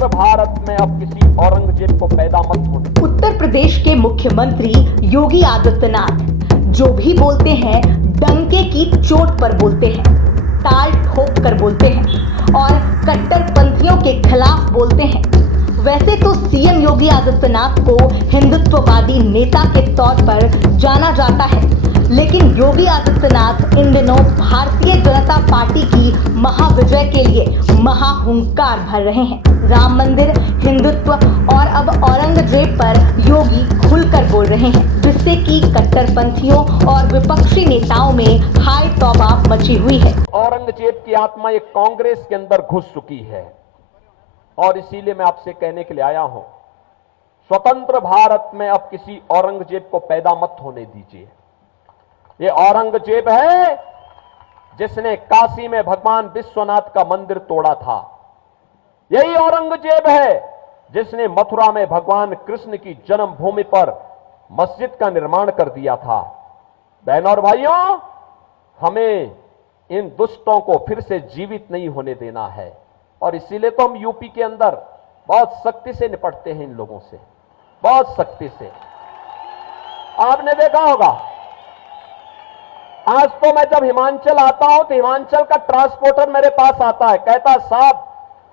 स्वतंत्र भारत में अब किसी औरंगजेब को पैदा मत होने। उत्तर प्रदेश के मुख्यमंत्री योगी आदित्यनाथ जो भी बोलते हैं डंके की चोट पर बोलते हैं, ताल ठोक कर बोलते हैं और कट्टरपंथियों के खिलाफ बोलते हैं। वैसे तो सीएम योगी आदित्यनाथ को हिंदुत्ववादी नेता के तौर पर जाना जाता है, लेकिन योगी आदित्यनाथ इन दिनों भारतीय जनता पार्टी की महाविजय के लिए महाहुंकार भर रहे हैं। राम मंदिर, हिंदुत्व और अब औरंगजेब पर योगी खुलकर बोल रहे हैं, जिससे कि कट्टरपंथियों और विपक्षी नेताओं में हाय तौबा मची हुई है। औरंगजेब की आत्मा एक कांग्रेस के अंदर घुस चुकी है और इसीलिए मैं आपसे कहने के लिए आया हूं, स्वतंत्र भारत में अब किसी औरंगजेब को पैदा मत होने दीजिए। ये औरंगजेब है जिसने काशी में भगवान विश्वनाथ का मंदिर तोड़ा था। यही औरंगजेब है जिसने मथुरा में भगवान कृष्ण की जन्मभूमि पर मस्जिद का निर्माण कर दिया था। बहनों और भाइयों, हमें इन दुष्टों को फिर से जीवित नहीं होने देना है और इसीलिए तो हम यूपी के अंदर बहुत सख्ती से निपटते हैं इन लोगों से, बहुत सख्ती से। आपने देखा होगा, आज तो मैं जब हिमाचल आता हूं तो हिमाचल का ट्रांसपोर्टर मेरे पास आता है, कहता साहब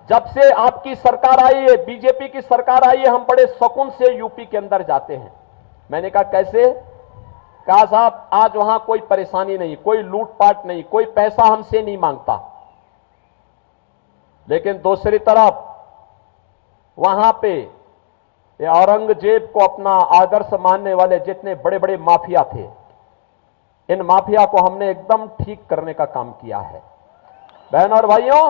जब से आपकी सरकार आई है, बीजेपी की सरकार आई है, हम बड़े सुकून से यूपी के अंदर जाते हैं। मैंने कहा कैसे? कहा साहब आज वहां कोई परेशानी नहीं, कोई लूटपाट नहीं, कोई पैसा हमसे नहीं मांगता। लेकिन दूसरी तरफ वहां पे ये औरंगजेब को अपना आदर्श मानने वाले जितने बड़े बड़े माफिया थे, इन माफिया को हमने एकदम ठीक करने का काम किया है। बहनों और भाइयों,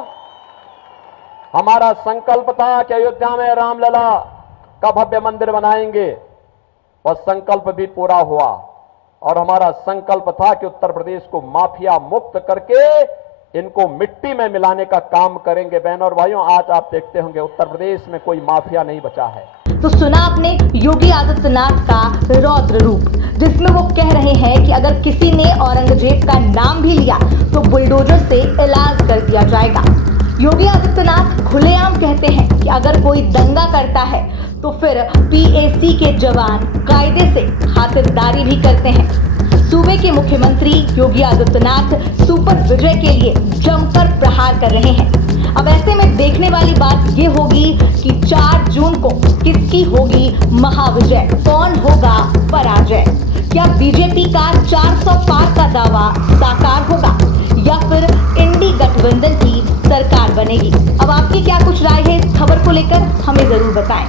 हमारा संकल्प था कि अयोध्या में रामलला का भव्य मंदिर बनाएंगे, वह संकल्प भी पूरा हुआ और हमारा संकल्प था कि उत्तर प्रदेश को माफिया मुक्त करके इनको मिट्टी में मिलाने का काम करेंगे। बहनों और भाइयों, आज आप देखते होंगे उत्तर प्रदेश में कोई माफिया नहीं बचा है। तो सुना आपने योगी आदित्यनाथ का रौद्र रूप, जिसमें वो कह रहे हैं कि अगर किसी ने औरंगजेब का नाम भी लिया तो बुलडोजर से इलाज कर दिया जाएगा। योगी आदित्यनाथ खुलेआम कहते हैं कि अगर कोई दंगा करता है तो फिर पीएसी के जवान कायदे से खातिरदारी भी करते हैं। सूबे के मुख्यमंत्री योगी आदित्यनाथ सुपर विजय के लिए जमकर प्रहार कर रहे हैं। अब ऐसे में देखने वाली बात ये होगी कि 4 जून को किसकी होगी महाविजय, कौन होगा पराजय। क्या बीजेपी का 400 पार का दावा साकार होगा या फिर इंडी गठबंधन की सरकार बनेगी? अब आपकी क्या कुछ राय है इस खबर को लेकर, हमें जरूर बताएं।